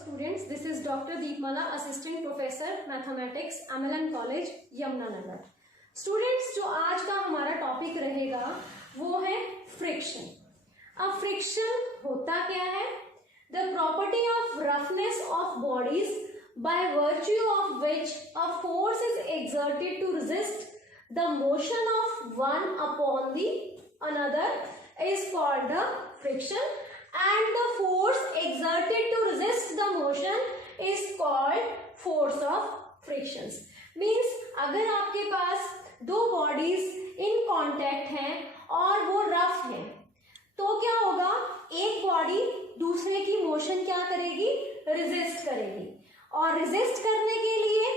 students, this is Dr. Deepmala, Assistant Professor Mathematics, MLN College, Yamunanagar. Students, जो आज का हमारा टॉपिक रहेगा वो है फ्रिक्शन। अब फ्रिक्शन होता क्या है? The property of roughness of bodies by virtue of which a force is exerted to resist the motion of one upon the another is called the friction, and the force exerted to resist the motion is called force of frictions. Means अगर आपके पास दो bodies in contact हैं और वो rough हैं तो क्या होगा? एक बॉडी दूसरे की मोशन क्या करेगी? रेजिस्ट करेगी, और रेजिस्ट करने के लिए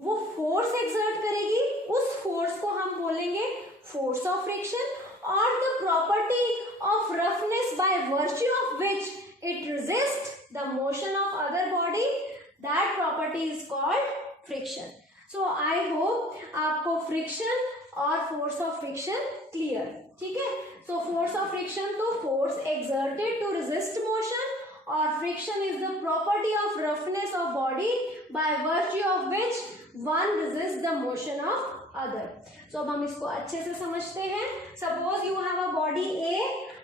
वो फोर्स एक्सर्ट करेगी। उस फोर्स को हम बोलेंगे फोर्स ऑफ फ्रिक्शन। और the property of roughness by virtue of which it resist the motion of other body, that property is called friction. So I hope आपको फ्रिक्शन और फोर्स ऑफ फ्रिक्शन क्लियर, ठीक है। So force of friction तो force exerted to resist motion, और friction is the property of roughness of body by virtue of which one resist the motion of other. सो अब हम इसको अच्छे से समझते हैं। Suppose you have a body A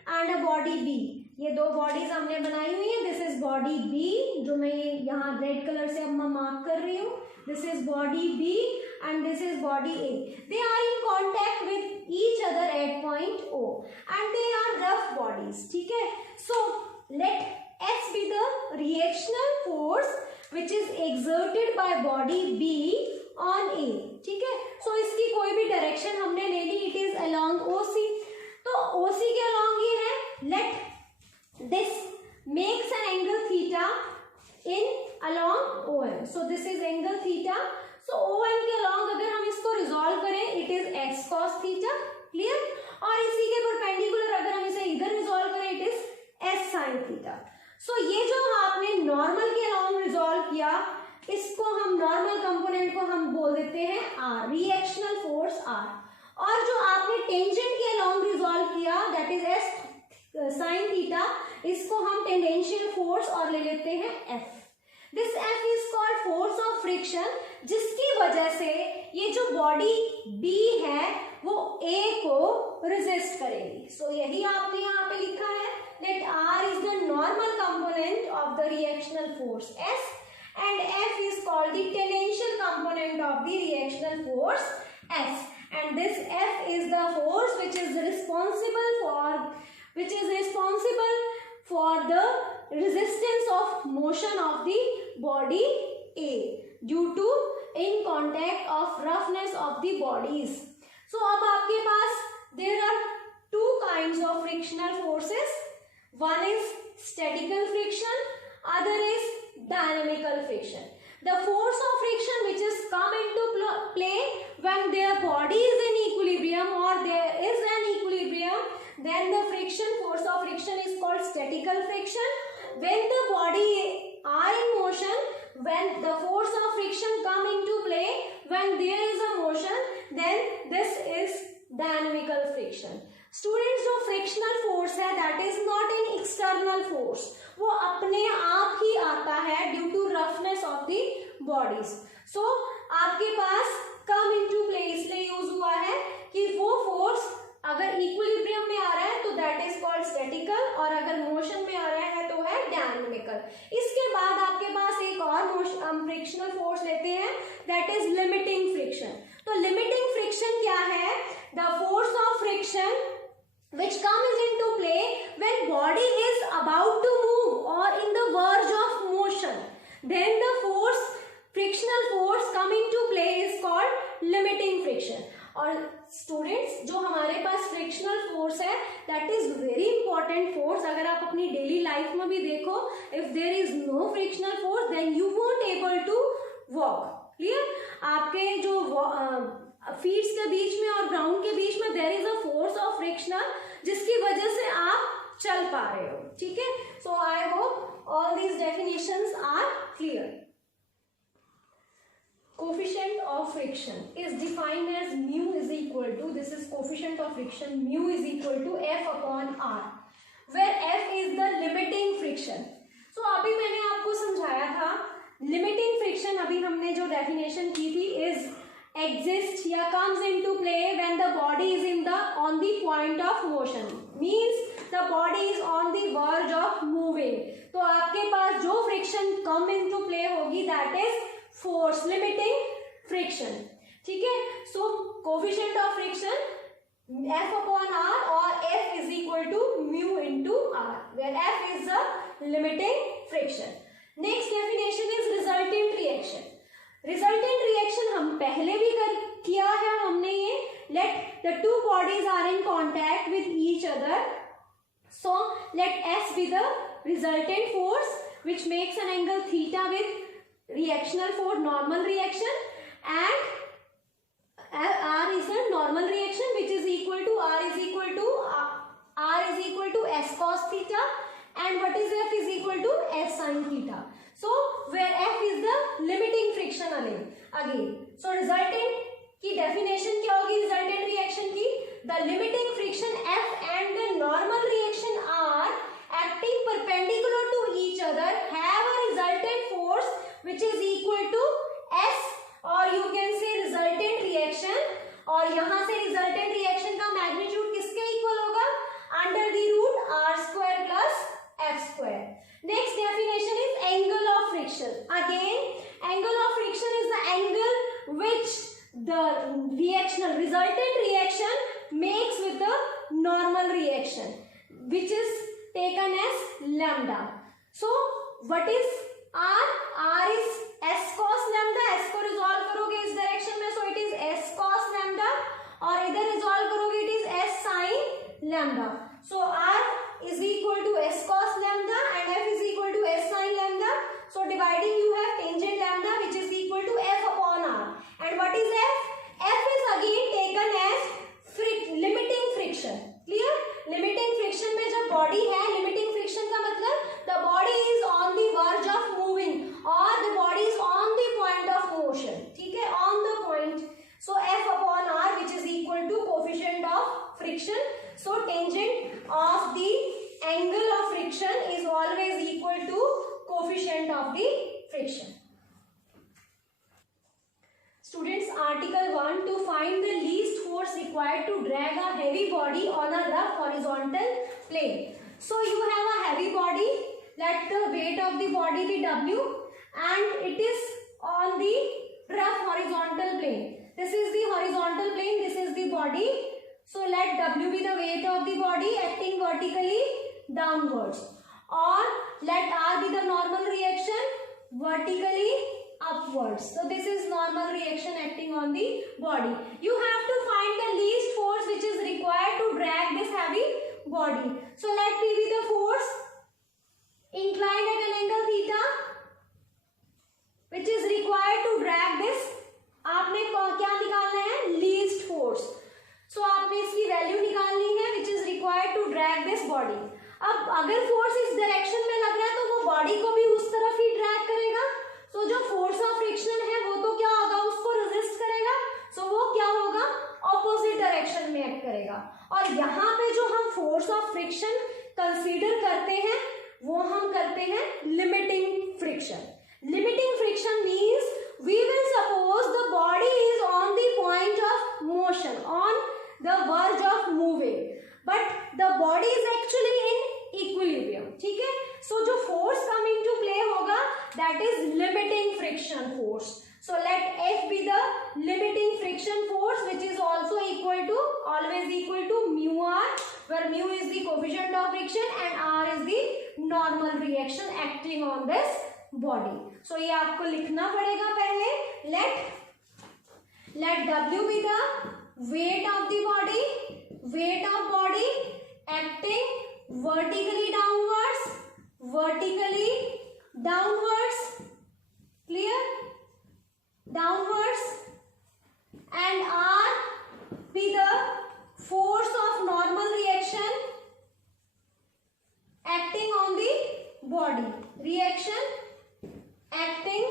and a body B. ये दो बॉडीज हमने बनाई हुई है। दिस इज बॉडी बी, जो मैं यहाँ रेड कलर से अब मैं मार्क कर रही हूँ। This is body B and this is body A. They are in contact with each other at point O and they are rough bodies, ठीक है। So let S be the reactional force which is exerted by body B on A, ठीक है। So इसकी कोई भी direction हमने ले ली, it is along OC। तो OC के along ये है, let this makes an angle theta in along OM। So this is angle theta। So OM के along अगर हम इसको रिजॉल्व करें, it is x cos theta, clear. और इसी के परपेंडिकुलर अगर हम इसे इधर रिजॉल्व करें, it is s sin theta। सो ये जो आपने नॉर्मल के अलॉन्ग रिजॉल्व किया, इसको हम नॉर्मल कंपोनेंट को हम बोल देते हैं आर, रिएक्शनल फोर्स आर। और जो आपने टेंजेंट के अलॉन्ग रिजॉल्व किया, that is S sine theta, इसको हम टेंडेंशियल फोर्स और ले लेते हैं F. This F is called force of friction, जिसकी वजह से ये जो बॉडी बी है वो ए को रेजिस्ट करेगी। सो यही आपने यहाँ पे लिखा है that R is the normal component of the reactional force S and F is called the tangential component of the reactional force S, and this F is the force which is responsible for the resistance of motion of the body A due to in contact of roughness of the bodies. So अब आपके पास there are two kinds of frictional forces. One is statical friction, other is dynamical friction. The force of friction which is come into play when their body is in equilibrium or there is an equilibrium, then the friction, force of friction is called statical friction. When the body are in motion, when the force of friction come into play when there is a motion, then this is dynamical friction. Students, जो frictional force है that is not an external force, वो अपने आप ही आता है due to roughness of the bodies. So आपके पास कम इनटू प्ले इसलिए यूज हुआ है कि वो फोर्स अगर इक्विलिब्रियम में आ रहा है तो दैट इज कॉल्ड स्टैटिकल, और अगर मोशन में आ रहा है तो है डायनामिकल। इसके बाद आपके पास एक और फ्रिक्शनल फोर्स लेते हैं, दैट इज लिमिटिंग फ्रिक्शन। तो लिमिटिंग फ्रिक्शन क्या है? The force of friction which comes into play when body is about to move or in the verge of motion, then the frictional force coming to play is called limiting friction। और students, जो हमारे पास frictional force है that is very important force. अगर आप अपनी daily life में भी देखो, if there is no frictional force then you won't able to walk, clear. आपके जो फीट्स के बीच में और ग्राउंड के बीच में there is a force of frictional, जिसकी वजह से आप चल पा रहे हो, ठीक है। So I hope all these definitions are clear. Coefficient of friction is defined as mu is equal to, this is coefficient of friction, mu is equal to F upon R, where F is the limiting friction। So अभी मैंने आपको exists या comes into play when the body is on the point of motion, means the body is on the verge of moving. तो आपके पास जो friction come into play होगी that is force, limiting friction. ठीक है, so coefficient of friction F upon R or F is equal to mu into R, where F is the limiting friction. Next definition is resultant reaction. Resultant reaction हम पहले भी किया है हमने ये. Let the two bodies are in contact with each other. So let S be the resultant force which makes an angle theta with reactional force, normal reaction, and R is a normal reaction which is equal to R is equal to S cos theta, and what is F is equal to S sin theta. So where F is the limiting friction again. So resultant की definition क्या होगी resultant reaction की? The limiting friction F and the normal reaction R acting perpendicular to each other have a resultant force which is equal to S, or you can say resultant reaction. और यहाँ से resultant reaction का magnitude किसके equal होगा? Under the root R square plus F square. Next definition is angle of friction. Again, angle of friction is the angle which the resultant reaction makes with the normal reaction, which is taken as lambda. So what is R? R is S cos lambda. S को resolve करोगे इस direction में, so it is S cos lambda, और इधर resolve करोगे it is S sin lambda. So R is equal to S cos lambda and F is equal to S sin lambda. So dividing you have tangent lambda which is equal to F upon R. And what is F? F is again taken as limiting friction. Clear? Limiting friction में जब body है, limiting friction का मतलब the body is on the verge of moving or the body is on the point of motion. ठीक है, on the point. So F upon R which is equal to coefficient of friction. So tangent of the angle of friction is always equal to coefficient of the friction. Students, article 1, to find the least force required to drag a heavy body on a rough horizontal plane. So you have a heavy body, let the weight of the body be W, and it is on the rough horizontal plane. This is the horizontal plane, this is the body. So let W be the weight of the body acting vertically downwards, or let R be the normal reaction vertically upwards. So this is normal reaction acting on the body. You have to find the least force which is required to drag this heavy body. So let P be the force inclined at an angle theta which is required to drag this. आपने क्या निकालना है? Least force. So आपने इसकी value निकालनी है which is required to drag this body. अब अगर फोर्स इस डायरेक्शन में लग रहा है तो वो बॉडी को भी उस तरफ ही ड्रैग करेगा. सो जो फोर्स ऑफ फ्रिक्शन है वो तो क्या होगा, उसको रेजिस्ट करेगा. सो वो क्या होगा, ऑपोजिट डायरेक्शन में एक्ट करेगा. और यहाँ पे जो हम फोर्स ऑफ फ्रिक्शन कंसीडर करते हैं वो हम करते हैं limiting friction. Limiting friction means we will suppose the body is on the point of motion, on the verge of moving, but the body is actually in equilibrium. ठीक है, so जो force come into play होगा that is limiting friction force. So let F be the limiting friction force which is also always equal to mu R, where mu is the coefficient of friction and R is the normal reaction acting on this body. So ये आपको लिखना पड़ेगा पहले. Let W be the weight of the body, weight of body acting vertically downwards, clear, downwards, and R be the force of normal reaction acting on the body, reaction acting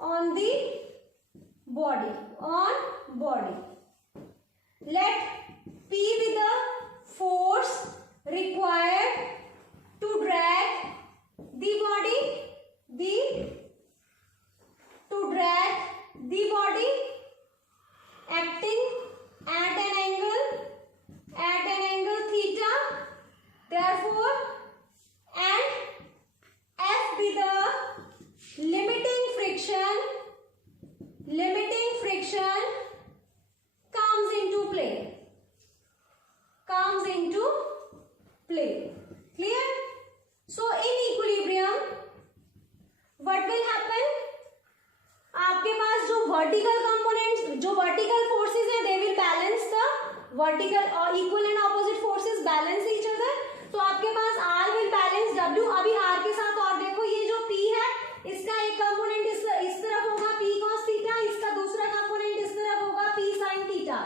on the body, on body. Let P be the force required to drag the body, to drag the body be the limiting friction comes into play. Clear? So in equilibrium what will happen? आपके पास जो vertical components, जो vertical forces है, they will balance the vertical और equal and opposite forces balance each other. तो आपके पास R will balance W. अभी R के साथ और देखो, ये जो P है इसका एक कंपोनेंट इस तरफ होगा P cos थीटा, इसका दूसरा कंपोनेंट इस तरफ होगा P sin थीटा.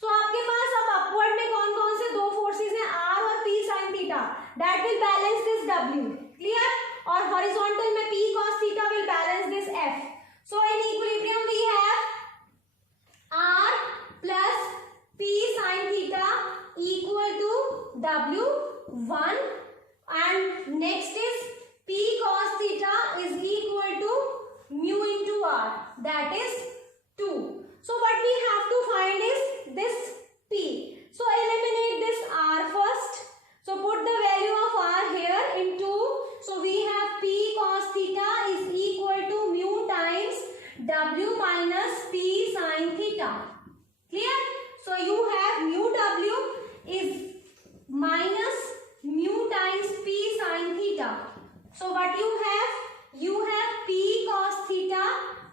तो आपके पास अब अपवर्ड में कौन कौन से दो फोर्सेस हैं, R और P sin theta, that will balance this W. Clear? और हॉरिजॉन्टल में P cos theta will balance this F. So in equilibrium we have R plus P sin theta equal to W1, and next is P cos theta is equal to mu into R, that is 2. So what we have to find is this P. So eliminate this R first. So put the value of R here into, so we have P cos theta is equal to mu times W minus P sin theta. Clear? So you have mu W is minus mu times P sin theta. So what you have? You have P cos theta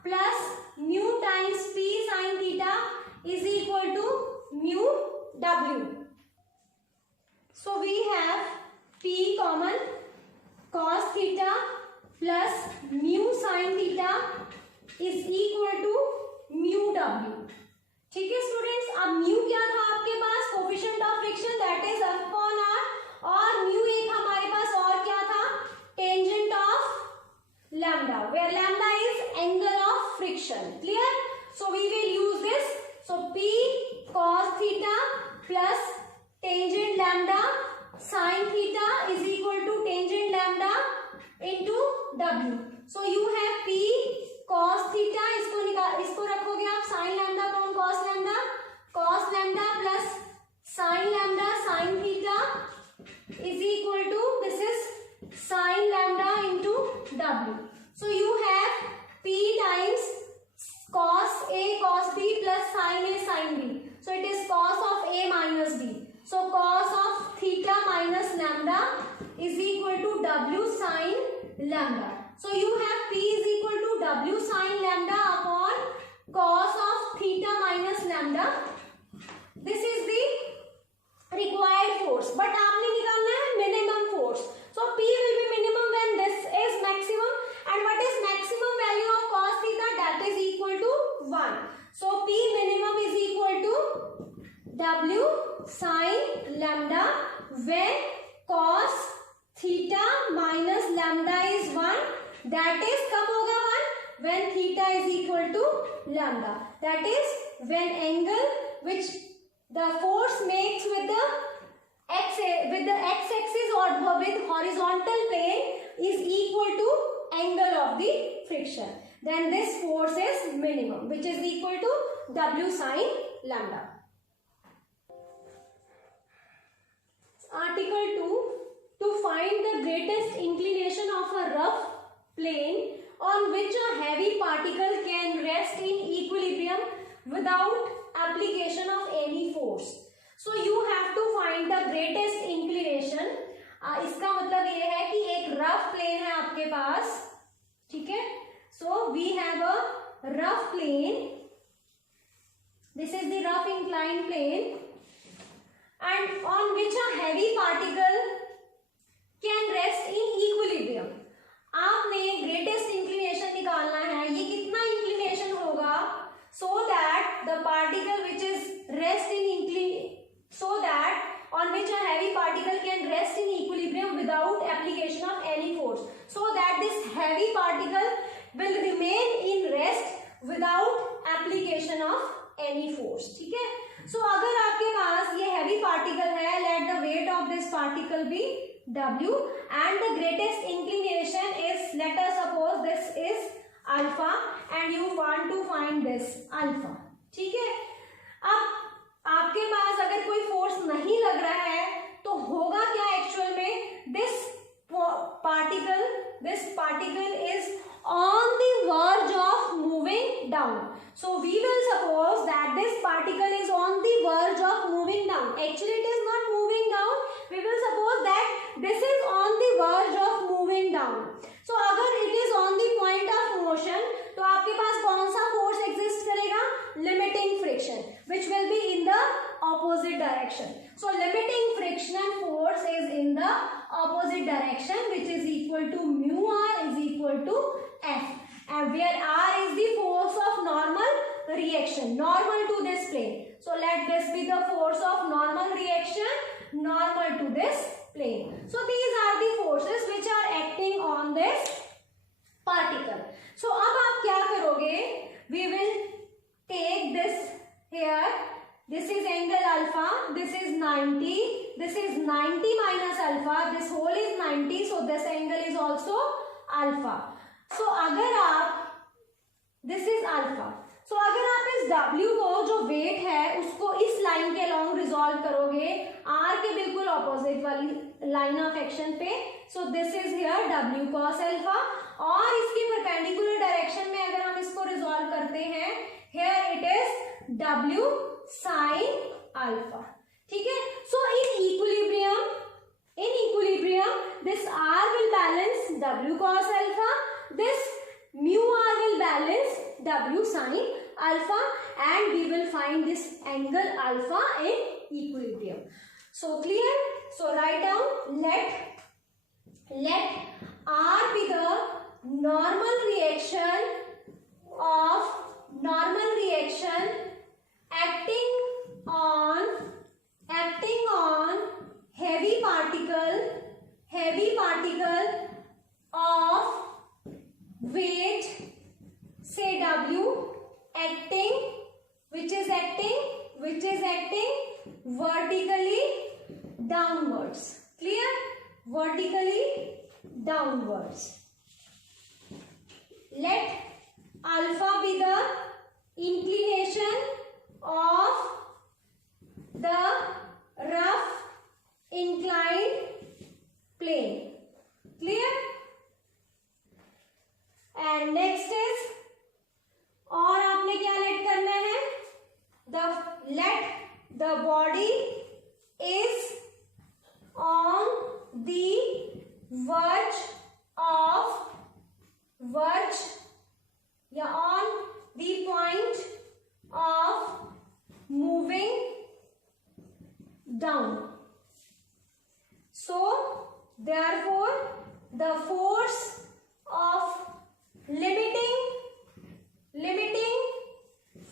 plus mu times P sin theta is equal to mu W. So we have P common, cos theta plus mu sin theta is equal to mu W. ठीक है students, अब mu क्या था आपके पास, coefficient of friction, that is F upon R, और mu एक हमारे पास और क्या था, tangent of lambda, where lambda is angle of friction. Clear? So we will use this. So P cos theta plus tangent lambda sin theta is equal to tangent lambda into W. So you have P cos theta, इसको रखोगे आप, sin lambda कौन, cos lambda plus sin lambda sin theta is equal to, this is sin lambda into W. So you have P times cos A cos B plus sin A sin B. So it is cos of A minus B. So cos of theta minus lambda is equal to W sin lambda. So you have P is equal to W sin lambda upon cos of theta minus lambda. This is the required force, but आपने निकालना है minimum force. So P will be minimum when this is maximum, and what is maximum value of cos theta? That is equal to 1. So P minimum is equal to W sin lambda when cos theta minus lambda is 1. That is कब होगा 1? When theta is equal to lambda. That is when angle which the force makes with the x-axis or with horizontal plane is equal to angle of the friction. Then this force is minimum, which is equal to W sin lambda. Article 2. To find the greatest inclination of a rough plane on which a heavy particle can rest in equilibrium without application of any force. So you have to find the greatest inclination. इसका मतलब ये है कि एक rough plane है आपके पास, ठीक है. So we have a rough plane. This is the rough inclined plane, and on which a heavy particle can rest in equilibrium. आपने greatest inclination निकालना है. ये कितना inclination होगा, so that the particle which is rest in so that on which a heavy particle can rest in equilibrium without application of any force, so that this heavy particle will remain in rest without application of any force. ठीक है. So अगर आपके पास ये heavy particle है, let the weight of this particle be W, and the greatest inclination is, let us suppose this is alpha, and you want to find this alpha. ठीक है. अब आपके पास अगर कोई फोर्स नहीं लग रहा है तो होगा क्या एक्चुअल में, this particle down. So we will suppose that this particle is on the verge of moving down. Actually it is not moving down. We will suppose that this is on the verge of moving down. So अगर it is on the point of motion, तो आपके पास कौन सा force exist करेगा? Limiting friction, which will be in the opposite direction. So limiting friction force is in the opposite direction, which is equal to mu r is equal to F. And where r is the force of normal reaction, normal to this plane. So let this be the force of normal reaction, normal to this plane. So these are the forces which are acting on this particle. So अब आप क्या करोगे? We will take this here. This is angle alpha. This is 90. This is 90 minus alpha. This whole is 90. So this angle is also alpha. So अगर आप this is alpha. So अगर आप इस W को जो वेट है उसको इस लाइन के अलॉन्ग रिजॉल्व करोगे R के बिल्कुल ऑपोजिट वाली लाइन ऑफ एक्शन पे, so this is here W cos alpha, और इसकी परपेंडिकुलर डायरेक्शन में अगर हम इसको रिजॉल्व करते हैं here it is W sin alpha. ठीक है? So in equilibrium this R will balance W cos alpha, this mu r will balance W sin alpha, and we will find this angle alpha in equilibrium. So clear? So write down, let R be the normal reaction acting on heavy particle of weight say W, which is acting vertically downwards. Clear? Vertically downwards. Let alpha be the inclination of the rough inclined plane. Clear? And next is, और आपने क्या late करना है? Let the body is on the verge या on the point of moving down. So therefore the force of limiting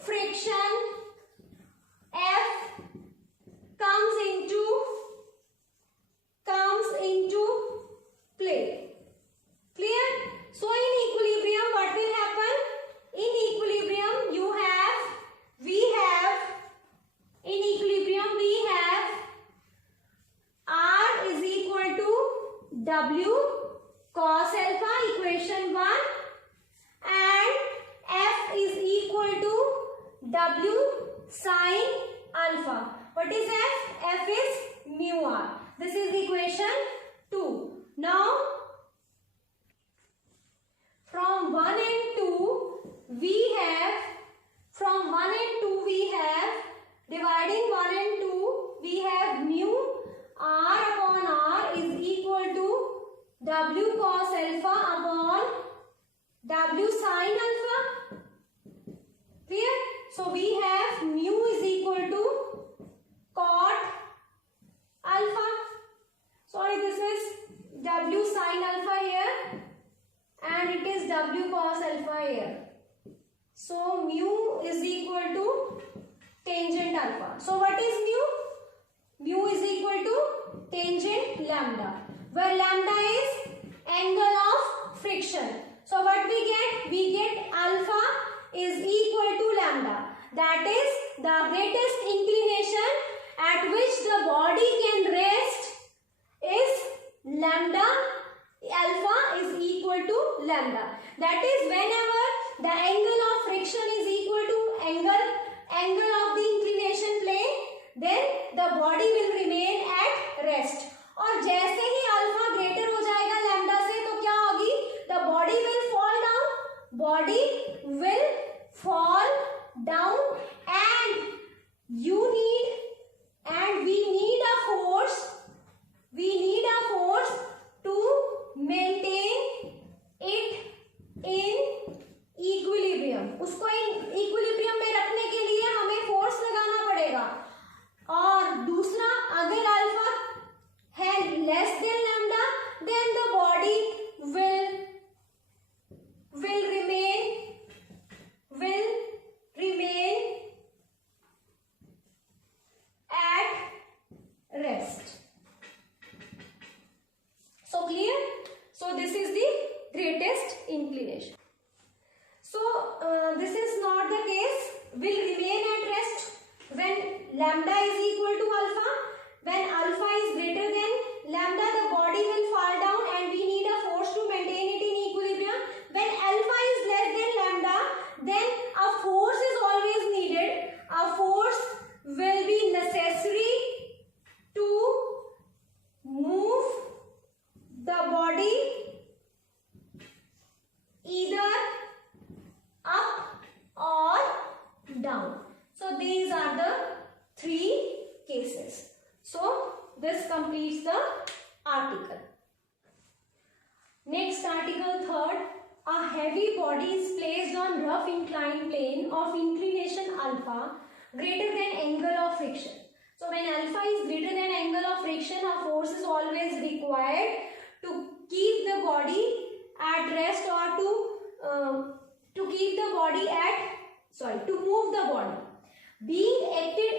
friction F comes into play. Clear? So in equilibrium what will happen? In equilibrium we have R is equal to W cos alpha, equation 1, and F is equal to W sin alpha. What is F? F is mu r. This is equation 2. Now from 1 and 2 we have dividing 1 and 2 we have mu r upon r is equal to W cos alpha upon W sin alpha. Clear? So we have mu is equal to cot alpha. Sorry, this is W sin alpha here and it is W cos alpha here. So mu is equal to tangent alpha. So what is mu? Mu is equal to tangent lambda, where lambda is angle of friction. So what we get? We get alpha is equal to lambda. That is the greatest inclination at which the body can rest is lambda. Alpha is equal to lambda. That is whenever the angle of friction is equal to angle of the inclination plane, then the body will remain at rest. और जैसे ही alpha greater हो जाएगा lambda से तो क्या होगी? The body will fall down. Body will fall in equilibrium, उसको equilibrium में रखने के लिए हमें फोर्स लगाना पड़ेगा। और दूसरा, अगर अल्फा है less than lambda, then the body will remain at rest. So clear? So this is the greatest inclination. So this is not the case. Will remain at rest when lambda is equal to alpha. When alpha is greater than lambda, the body will fall down and we need a force to maintain it in equilibrium. When alpha is less than lambda, then a force is always needed. A force will be necessary to move the body either up or down. So these are the three cases. So this completes the article. Next article, third. A heavy body is placed on rough inclined plane of inclination alpha greater than angle of friction. So when alpha is greater than angle of friction, a force is always required to keep the body at rest or to keep the body to move the body. Being acted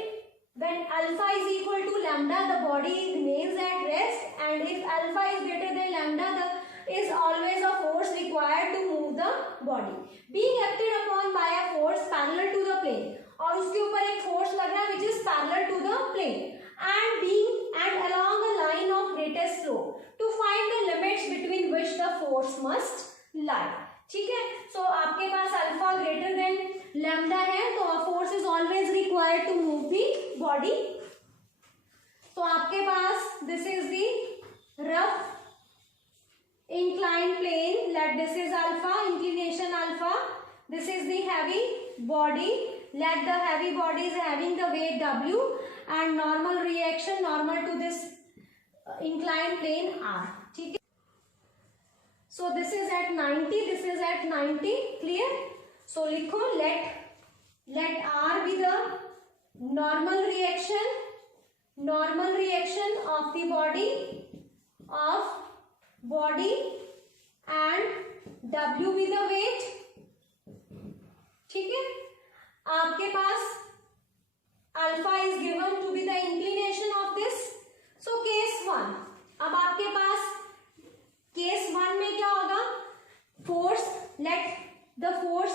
when alpha is equal to lambda, the body remains at rest, and if alpha is greater than lambda, there is always a force required to move the body. Being acted upon by a force parallel to the plane, और उसके ऊपर एक force लग रहा है which is parallel to the plane, and along a line of greatest slope to find the limits between which the force must lie. ठीक है, so आपके पास alpha greater than lambda है, तो a force is always required to move the body. तो आपके पास this is the rough inclined plane, let this is alpha, inclination alpha, this is the heavy body, let the heavy body is having the weight W, and normal reaction normal to this inclined plane R. ठीक है, so this is at 90, this is at 90, clear? So लिखो let R be the normal reaction of the body and W be the weight. ठीक है, आपके पास alpha is given to be the inclination of this. So case 1, अब आपके पास case 1 में क्या होगा? Force, let the force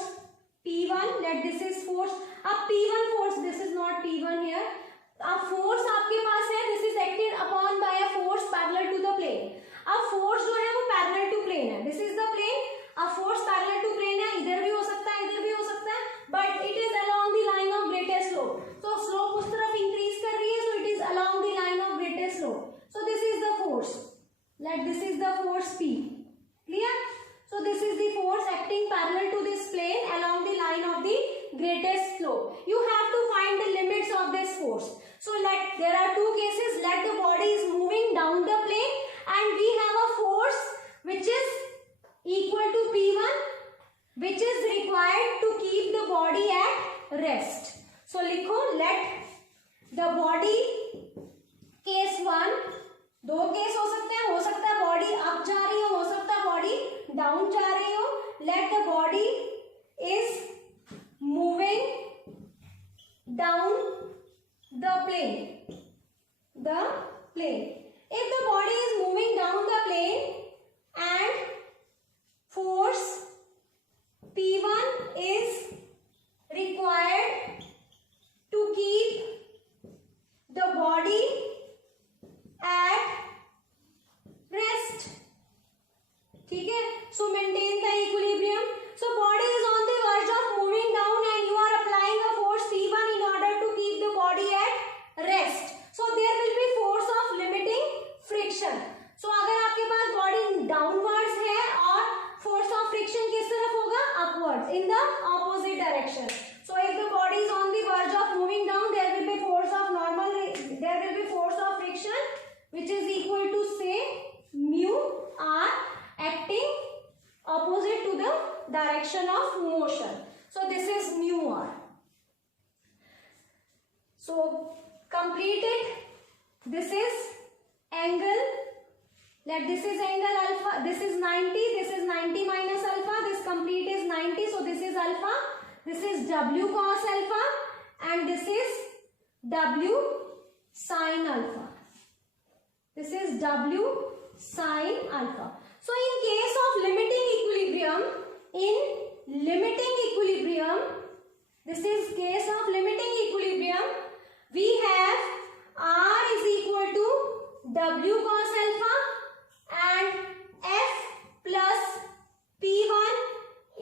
P1, let this is force. अब P1 force, this is not P1 here. अब फोर्स आपके पास है, this is acted upon by a force parallel to the plane. अब फोर्स जो है वो parallel to plane है, this is the plane. अब फोर्स parallel to plane है, इधर भी हो सकता है, इधर भी हो सकता है, but it is along the line of greatest slope. So slope उस तरफ increase कर रही है, so it is along the line of greatest slope. So this is the force. Let this is the force P. Clear? So this is the force acting parallel to this plane along the line of the greatest slope. You have to find the limits of this force. So there are two cases. Let the body is moving down the plane and we have a force which is equal to P1, which is required to keep the body at rest. So लिखो let the body, case 1, दो case हो सकता है body up जा रही हो सकता है बॉडी डाउन जा रही हो. Let the body is moving down the plane. If the body is moving down the plane and force P1 is required to keep the body at rest. ठीक है, so maintain the equilibrium. So body is on the verge of moving down and you are applying a force P1 in order to keep the body at rest. So there will be force of limiting friction. So अगर आपके पास body downwards है और force of friction किस तरफ होगा? Upwards, in the opposite direction. So if the body is on the verge of moving down, there will be force of friction which is equal to say mu r acting opposite to the direction of motion. So this is mu r. So completed. This is angle. Let this is angle alpha. This is 90. This is 90 minus alpha. This complete is 90. So this is alpha. This is W cos alpha. And this is W sin alpha. This is W sin alpha. So in case of limiting equilibrium, this is case of limiting equilibrium, we have R is equal to W cos alpha and F plus P1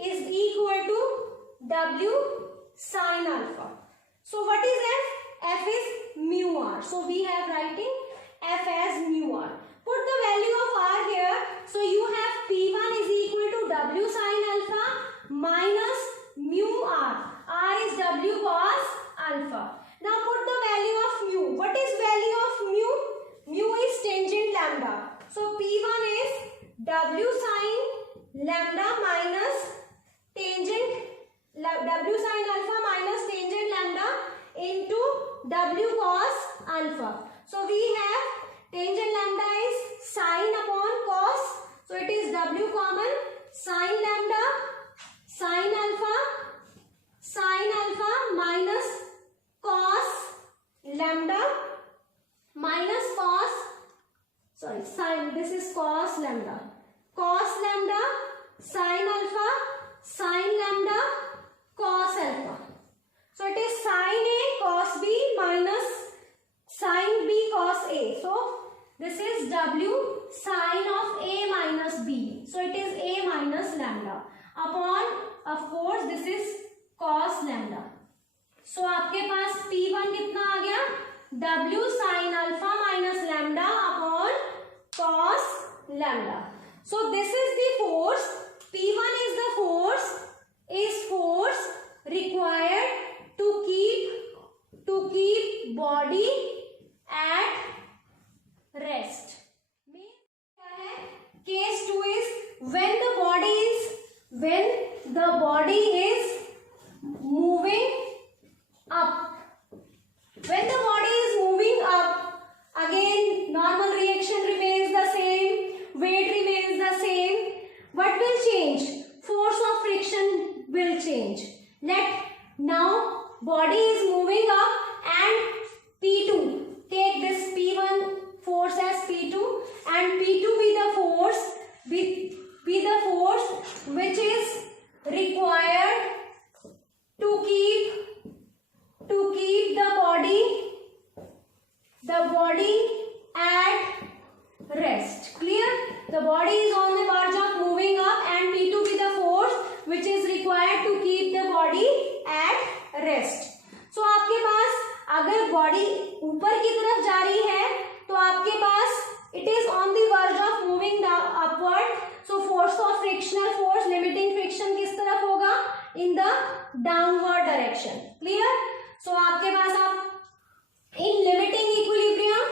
is equal to W sin alpha. So what is F? F is mu r. So we have writing F as mu r. Put the value of r here. So you have P1 is equal to W sin alpha minus mu r. R is W cos alpha. Now put the value of mu. What is value of mu? Mu is tangent lambda. So P1 is W sin lambda minus tangent W sin alpha minus tangent lambda into W cos alpha. So we have tangent lambda is sin upon cos. So it is W common sin lambda sin alpha minus cos lambda minus cos, sorry, sin, this is cos lambda sin alpha sin lambda cos alpha. So it is sin A cos B minus sin B cos A. So this is W sin of A minus B. So it is A minus lambda upon, of course, this is cos lambda. So आपके पास P1 कितना आ गया? W sin alpha minus lambda upon cos lambda. So this is the force. P1 is the force required to keep body at rest. Case 2 is when the body is moving up. When the body is moving up, again normal reaction remains the same, weight remains the same. What will change? Force of friction will change. Let now body is moving up and P2. Take this P1 force as P2 and P2 be the force which is required to keep the body at rest. Clear? The body is on the verge of moving up and P2 be the force which is required to keep the body at rest. So आपके पास अगर body ऊपर की तरफ जा रही है तो आपके पास it is on the verge of moving down upward. So force of frictional force, limiting friction किस तरफ होगा? In the downward direction. Clear? So आपके पास आप in limiting equilibrium,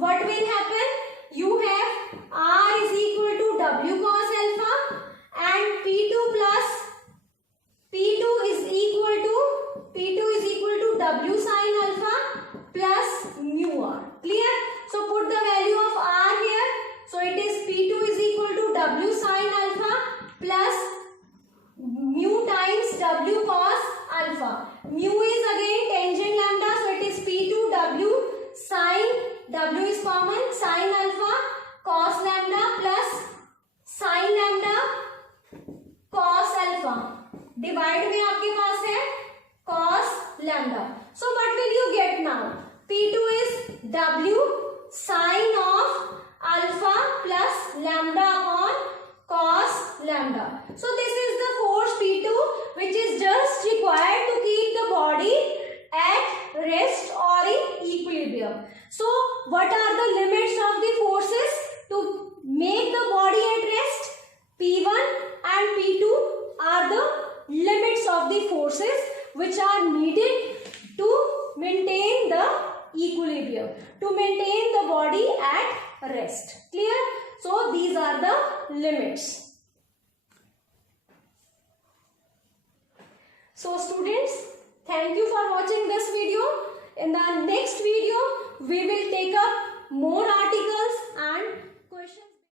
what will happen? You have R is equal to W cos alpha and P2 is equal to W sin alpha plus mu r. Clear? So put the value of R here. So it is P2 is equal to W sin alpha plus mu times W cos alpha. Mu is again tangent lambda, so it is P2 W sin, W is common, sin alpha cos lambda plus sin lambda cos alpha. Divide में आपके पास है cos lambda. So what will you get now? P2 is W sin of alpha plus lambda upon cos lambda. So this is the force P2 which is just required to keep the body at rest or in equilibrium. So what are the limits of the forces to make the body at rest? P1 and P2 are the limits of the forces which are needed to maintain the equilibrium, to maintain the body at rest. Clear? So these are the limits. So students, thank you for watching this video. In the next video, we will take up more articles and